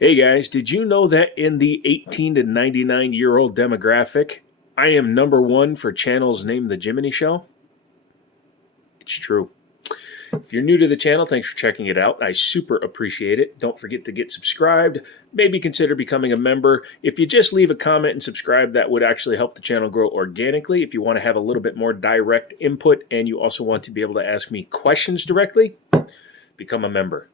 Hey guys, did you know that in the 18 to 99-year-old demographic, I am number one for channels named The Jiminy Show? It's true. If you're new to the channel, thanks for checking it out. I super appreciate it. Don't forget to get subscribed. Maybe consider becoming a member. If you just leave a comment and subscribe, that would actually help the channel grow organically. If you want to have a little bit more direct input and you also want to be able to ask me questions directly, become a member.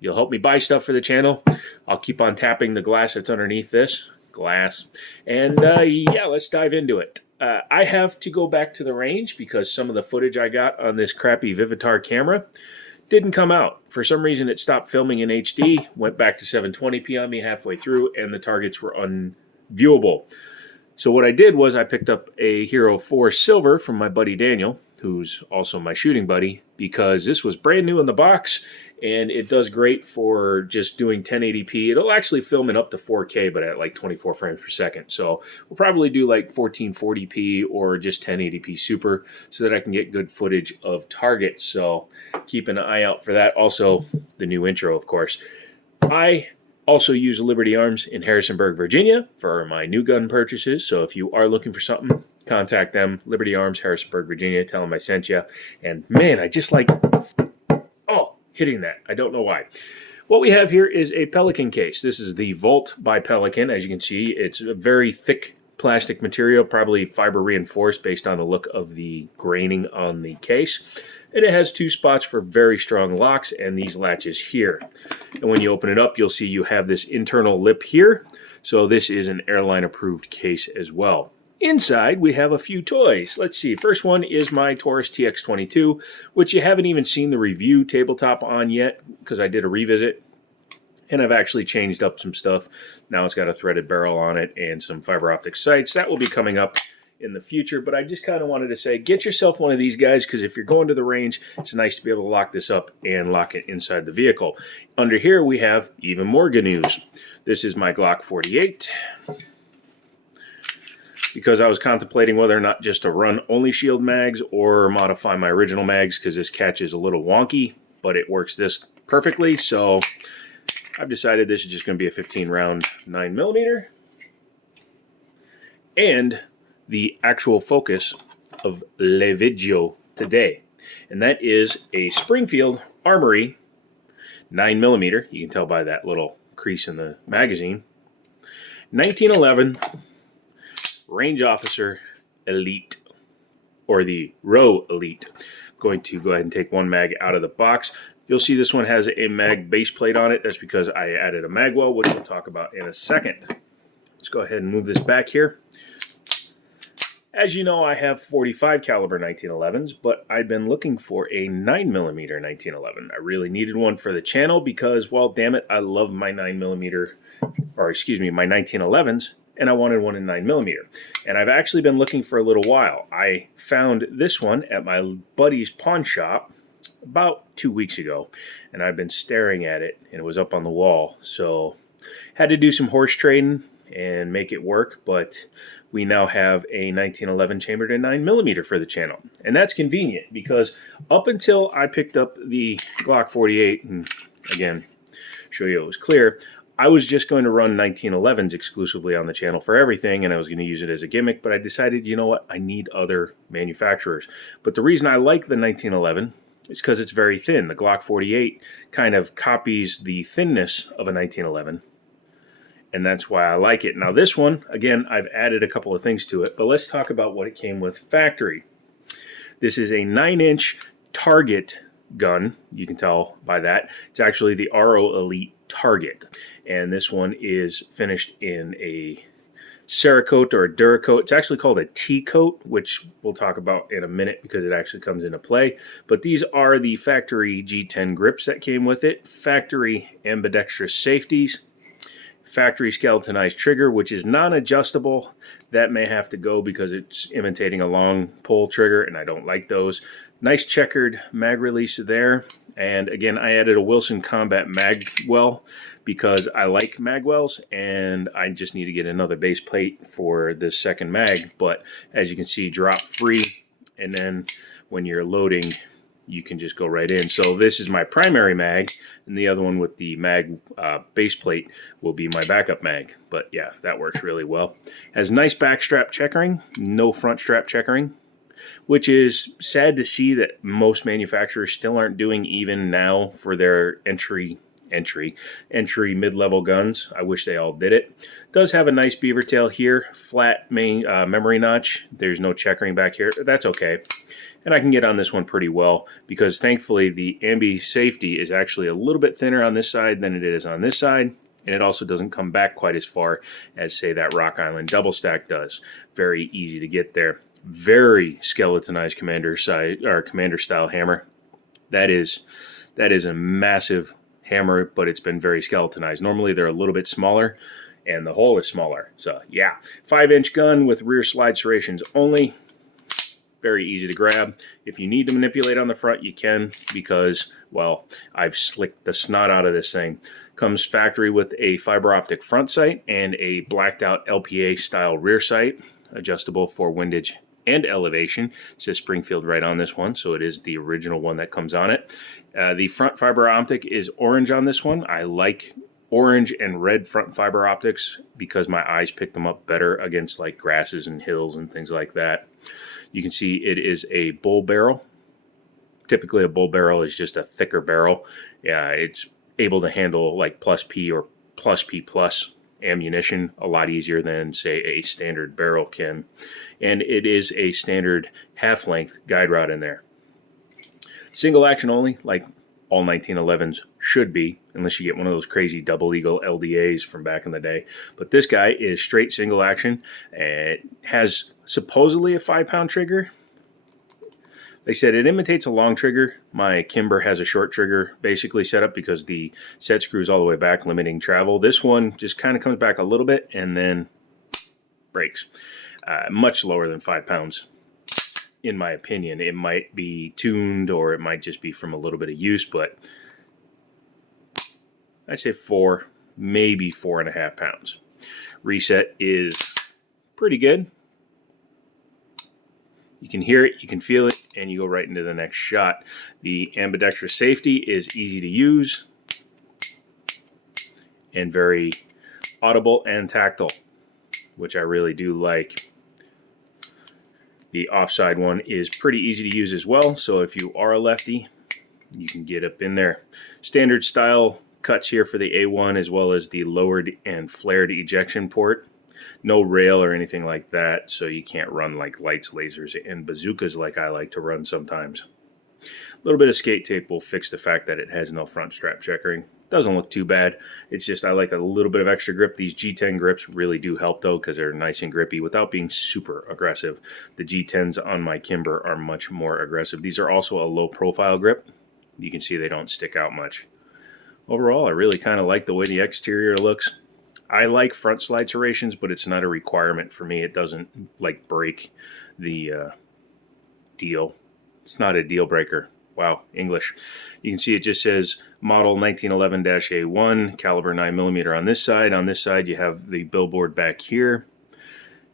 You'll help me buy stuff for the channel. I'll keep on tapping the glass that's underneath this glass. And yeah, let's dive into it. I have to go back to the range because some of the footage I got on this crappy Vivitar camera didn't come out. For some reason, it stopped filming in HD, went back to 720p on me halfway through, and the targets were unviewable. So what I did was I picked up a Hero 4 Silver from my buddy Daniel, who's also my shooting buddy, because this was brand new in the box, and it does great for just doing 1080p. It'll actually film in up to 4K, but at like 24 frames per second. So we'll probably do like 1440p or just 1080p super so that I can get good footage of targets. So keep an eye out for that. Also, the new intro, of course. I also use Liberty Arms in Harrisonburg, Virginia for my new gun purchases. So if you are looking for something, contact them. Liberty Arms, Harrisonburg, Virginia. Tell them I sent you. And man, I just like hitting that. I don't know why. What we have here is a Pelican case. This is the Volt by Pelican. As you can see, it's a very thick plastic material, probably fiber reinforced based on the look of the graining on the case. And it has two spots for very strong locks and these latches here. And when you open it up, you'll see you have this internal lip here. So this is an airline approved case as well. Inside, we have a few toys. Let's see. First one is my Taurus TX22, which you haven't even seen the review tabletop on yet because I did a revisit. And I've actually changed up some stuff. Now it's got a threaded barrel on it and some fiber optic sights. That will be coming up in the future. But I just kind of wanted to say, get yourself one of these guys because if you're going to the range, it's nice to be able to lock this up and lock it inside the vehicle. Under here, we have even more good news. This is my Glock 48. Because I was contemplating whether or not just to run only shield mags or modify my original mags because this catch is a little wonky, but it works this perfectly. So I've decided this is just going to be a 15 round 9mm. And the actual focus of Le Video today. And that is a Springfield Armory 9mm. You can tell by that little crease in the magazine. 1911 Range Officer Elite, or the Row Elite. I'm going to go ahead and take one mag out of the box. You'll see this one has a mag base plate on it. That's because I added a mag well, which we'll talk about in a second. Let's go ahead and move this back here. As you know, I have 45 caliber 1911s, but I've been looking for a 9mm 1911. I really needed one for the channel because, well, damn it, I love my 9mm, or excuse me, my 1911s. And I wanted one in 9mm. And I've actually been looking for a little while. I found this one at my buddy's pawn shop about 2 weeks ago. And I've been staring at it, and it was up on the wall. So had to do some horse trading and make it work. But we now have a 1911 chambered in 9mm for the channel. And that's convenient because up until I picked up the Glock 48, and again, show you it was clear, I was just going to run 1911s exclusively on the channel for everything, and I was going to use it as a gimmick, but I decided, you know what, I need other manufacturers. But the reason I like the 1911 is because it's very thin. The Glock 48 kind of copies the thinness of a 1911, and that's why I like it. Now this one, again, I've added a couple of things to it, but let's talk about what it came with factory. This is a 9-inch target gun. You can tell by that. It's actually the RO Elite Target, and this one is finished in a Cerakote or a Duracoat. It's actually called a T-coat, which we'll talk about in a minute because it actually comes into play. But these are the factory G10 grips that came with it, factory ambidextrous safeties, factory skeletonized trigger, which is non-adjustable. That may have to go because it's imitating a long pull trigger, and I don't like those. Nice checkered mag release there. And again, I added a Wilson Combat Magwell because I like magwells, and I just need to get another base plate for this second mag. But as you can see, drop free, and then when you're loading, you can just go right in. So this is my primary mag. and the other one with the mag base plate will be my backup mag. But yeah, that works really well. Has nice back strap checkering, no front strap checkering, which is sad to see that most manufacturers still aren't doing even now for their entry mid-level guns. I wish they all did it. Does have a nice beaver tail here, flat main memory notch. There's no checkering back here. That's okay. And I can get on this one pretty well because thankfully the ambi safety is actually a little bit thinner on this side than it is on this side. And it also doesn't come back quite as far as, say, that Rock Island double stack does. Very easy to get there. Very skeletonized commander style hammer. That is a massive hammer, but it's been very skeletonized. Normally they're a little bit smaller and the hole is smaller. So yeah, 5-inch gun with rear slide serrations only. Very easy to grab. If you need to manipulate on the front, you can, because, well, I've slicked the snot out of this thing. Comes factory with a fiber optic front sight and a blacked out LPA style rear sight, adjustable for windage and elevation. It says Springfield right on this one, so it is the original one that comes on it. The front fiber optic is orange on this one. I like orange and red front fiber optics because my eyes pick them up better against like grasses and hills and things like that. You can see it is a bull barrel. Typically a bull barrel is just a thicker barrel. Yeah, it's able to handle like plus P or plus P plus ammunition a lot easier than, say, a standard barrel can. And it is a standard half-length guide rod in there. Single action only, like all 1911s should be, unless you get one of those crazy double eagle LDAs from back in the day. But this guy is straight single action. It has supposedly a 5-pound trigger. They said it imitates a long trigger. My Kimber has a short trigger basically set up because the set screws all the way back, limiting travel. This one just kind of comes back a little bit and then breaks. Much lower than 5 pounds, in my opinion. It might be tuned or it might just be from a little bit of use, but I'd say 4, maybe 4.5 pounds. Reset is pretty good. You can hear it, you can feel it, and you go right into the next shot. The ambidextrous safety is easy to use and very audible and tactile, which I really do like. The offside one is pretty easy to use as well, so if you are a lefty, you can get up in there. Standard style cuts here for the A1 as well as the lowered and flared ejection port. No rail or anything like that, so you can't run like lights, lasers, and bazookas like I like to run sometimes. A little bit of skate tape will fix the fact that it has no front strap checkering. Doesn't look too bad. It's just I like a little bit of extra grip. These G10 grips really do help though because they're nice and grippy without being super aggressive. The G10s on my Kimber are much more aggressive. These are also a low profile grip. You can see they don't stick out much. Overall, I really kind of like the way the exterior looks. I like front slide serrations, but it's not a requirement for me. It doesn't like break the deal. It's not a deal breaker. Wow, English. You can see it just says model 1911-A1, caliber 9mm on this side. On this side, you have the billboard back here.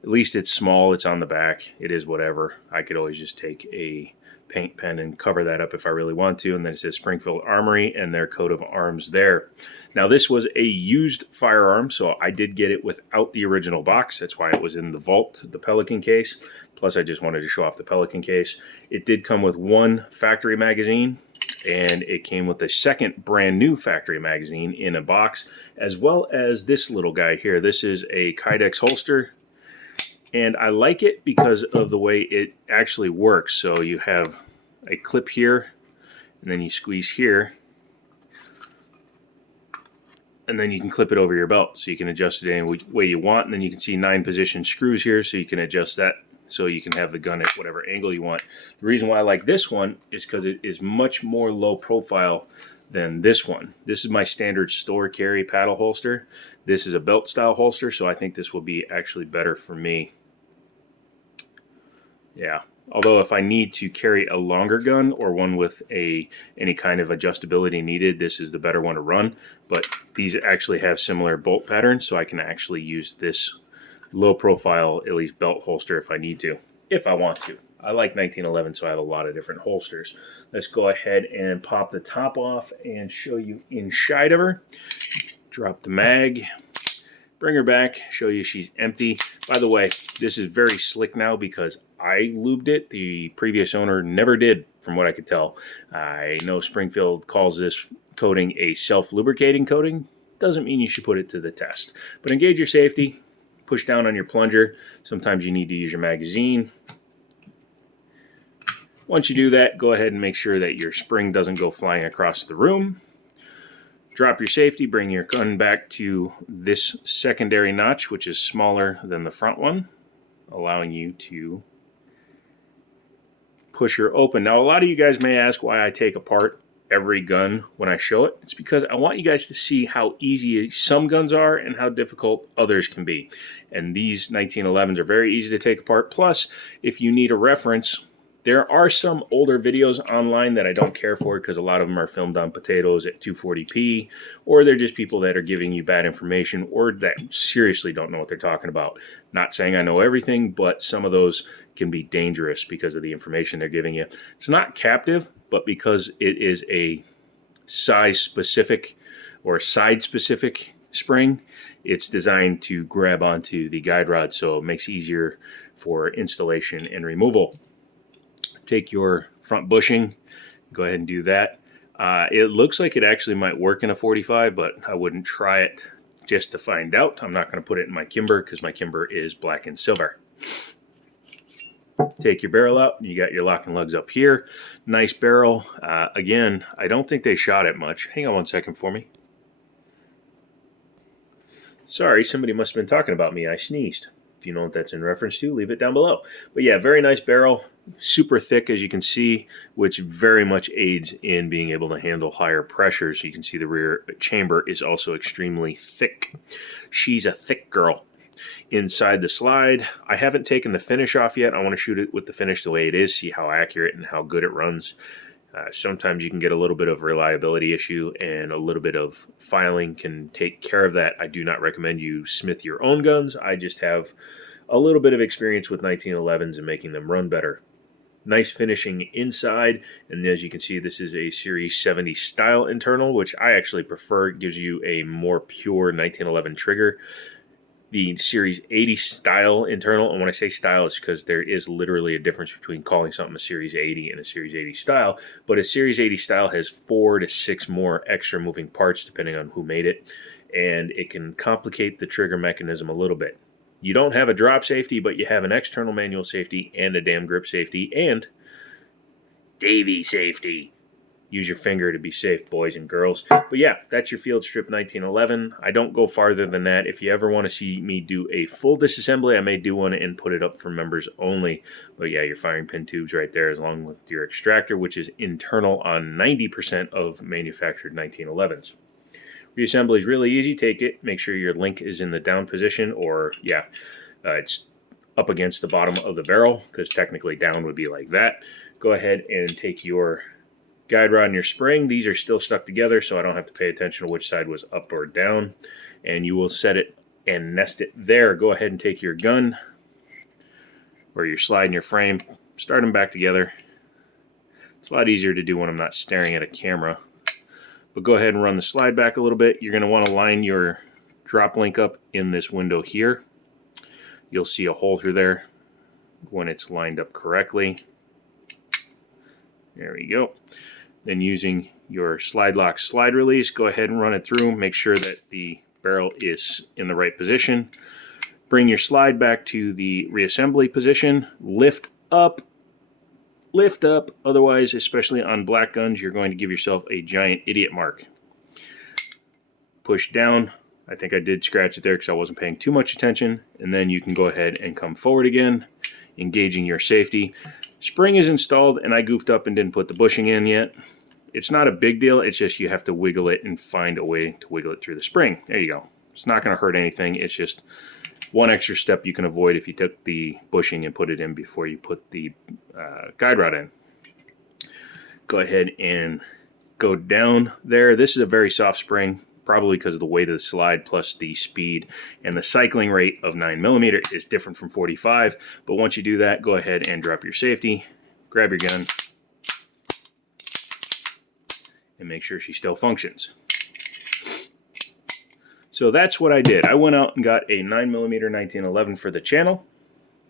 At least it's small. It's on the back. It is whatever. I could always just take a paint pen and cover that up if I really want to. And then it says Springfield Armory and their coat of arms there. Now this was a used firearm, so I did get it without the original box. That's why it was in the vault, the Pelican case. Plus I just wanted to show off the Pelican case. It did come with one factory magazine, and it came with a second brand new factory magazine in a box, as well as this little guy here. This is a Kydex holster. And I like it because of the way it actually works. So you have a clip here, and then you squeeze here, and then you can clip it over your belt. So you can adjust it any way you want. And then you can see 9 position screws here, so you can adjust that so you can have the gun at whatever angle you want. The reason why I like this one is because it is much more low profile than this one. This is my standard store carry paddle holster. This is a belt style holster, so I think this will be actually better for me. Yeah, although if I need to carry a longer gun or one with any kind of adjustability needed, this is the better one to run. But these actually have similar bolt patterns, so I can actually use this low profile, at least belt holster if I need to, if I want to. I like 1911, so I have a lot of different holsters. Let's go ahead and pop the top off and show you inside of her. Drop the mag, bring her back, show you she's empty. By the way, this is very slick now because I lubed it. The previous owner never did, from what I could tell. I know Springfield calls this coating a self-lubricating coating. Doesn't mean you should put it to the test. But engage your safety, push down on your plunger. Sometimes you need to use your magazine. Once you do that, go ahead and make sure that your spring doesn't go flying across the room. Drop your safety, bring your gun back to this secondary notch, which is smaller than the front one, allowing you to push her open. Now, a lot of you guys may ask why I take apart every gun when I show it. It's because I want you guys to see how easy some guns are and how difficult others can be. And these 1911s are very easy to take apart. Plus, if you need a reference, there are some older videos online that I don't care for because a lot of them are filmed on potatoes at 240p, or they're just people that are giving you bad information or that seriously don't know what they're talking about. Not saying I know everything, but some of those can be dangerous because of the information they're giving you. It's not captive, but because it is a size-specific or side-specific spring, it's designed to grab onto the guide rod, so it makes it easier for installation and removal. Take your front bushing, go ahead and do that. It looks like it actually might work in a 45, but I wouldn't try it just to find out. I'm not going to put it in my Kimber because my Kimber is black and silver. Take your barrel out. You got your lock and lugs up here. Nice barrel. Again, I don't think they shot it much. Hang on one second for me. Sorry, somebody must have been talking about me. I sneezed. If you know what that's in reference to, leave it down below. But yeah, very nice barrel. Super thick, as you can see, which very much aids in being able to handle higher pressures. You can see the rear chamber is also extremely thick. She's a thick girl. Inside the slide, I haven't taken the finish off yet. I want to shoot it with the finish the way it is, see how accurate and how good it runs. Sometimes you can get a little bit of reliability issue, and a little bit of filing can take care of that. I do not recommend you smith your own guns. I just have a little bit of experience with 1911s and making them run better. Nice finishing inside, and as you can see, this is a Series 70 style internal, which I actually prefer. It gives you a more pure 1911 trigger. The Series 80 style internal, and when I say style, it's because there is literally a difference between calling something a Series 80 and a Series 80 style, but a Series 80 style has 4 to 6 more extra moving parts depending on who made it, and it can complicate the trigger mechanism a little bit. You don't have a drop safety, but you have an external manual safety and a dam grip safety and Davy safety. Use your finger to be safe, boys and girls. But yeah, that's your Field Strip 1911. I don't go farther than that. If you ever want to see me do a full disassembly, I may do one and put it up for members only. But yeah, your firing pin tubes right there, along with your extractor, which is internal on 90% of manufactured 1911s. Reassembly is really easy. Take it, make sure your link is in the down position, or yeah, it's up against the bottom of the barrel, because technically down would be like that. Go ahead and take your guide rod and your spring. These are still stuck together, so I don't have to pay attention to which side was up or down. And you will set it and nest it there. Go ahead and take your gun or your slide and your frame, start them back together. It's a lot easier to do when I'm not staring at a camera. But go ahead and run the slide back a little bit. You're going to want to line your drop link up in this window here. You'll see a hole through there when it's lined up correctly. There we go. Then using your slide lock slide release, go ahead and run it through. Make sure that the barrel is in the right position. Bring your slide back to the reassembly position. Lift up. Lift up. Otherwise, especially on black guns, you're going to give yourself a giant idiot mark. Push down. I think I did scratch it there because I wasn't paying too much attention. And then you can go ahead and come forward again, engaging your safety. Spring is installed, and I goofed up and didn't put the bushing in yet. It's not a big deal. It's just you have to wiggle it and find a way to wiggle it through the spring. There you go. It's not going to hurt anything. It's just one extra step you can avoid if you took the bushing and put it in before you put the guide rod in. Go ahead and go down there. This is a very soft spring. probably because of the weight of the slide plus the speed, and the cycling rate of 9mm is different from 45. But once you do that, go ahead and drop your safety, grab your gun, and make sure she still functions. So that's what I did. I went out and got a 9mm 1911 for the channel.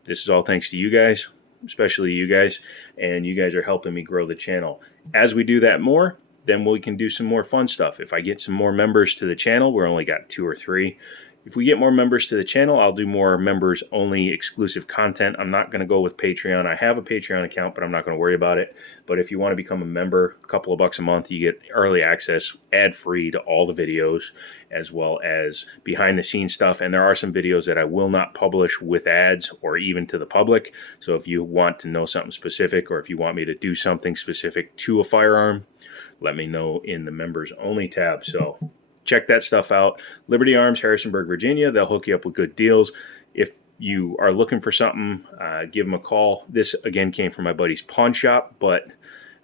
This is all thanks to you guys, especially you guys, and you guys are helping me grow the channel. As we do that more, then we can do some more fun stuff. If I get some more members to the channel, we're only got 2 or 3. If we get more members to the channel, I'll do more members only exclusive content. I'm not going to go with Patreon. I have a Patreon account, but I'm not going to worry about it. But if you want to become a member, a couple of bucks a month, you get early access, ad-free to all the videos, as well as behind the scenes stuff. And there are some videos that I will not publish with ads or even to the public. So if you want to know something specific, or if you want me to do something specific to a firearm, let me know in the members only tab. So check that stuff out. Liberty Arms, Harrisonburg, Virginia. They'll hook you up with good deals. If you are looking for something, give them a call. This, again, came from my buddy's pawn shop, but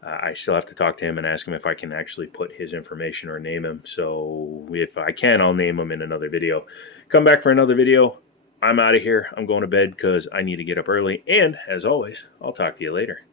I still have to talk to him and ask him if I can actually put his information or name him. So if I can, I'll name him in another video. Come back for another video. I'm out of here. I'm going to bed because I need to get up early. And as always, I'll talk to you later.